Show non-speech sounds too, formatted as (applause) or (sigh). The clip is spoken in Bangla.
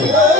Yeah. (laughs)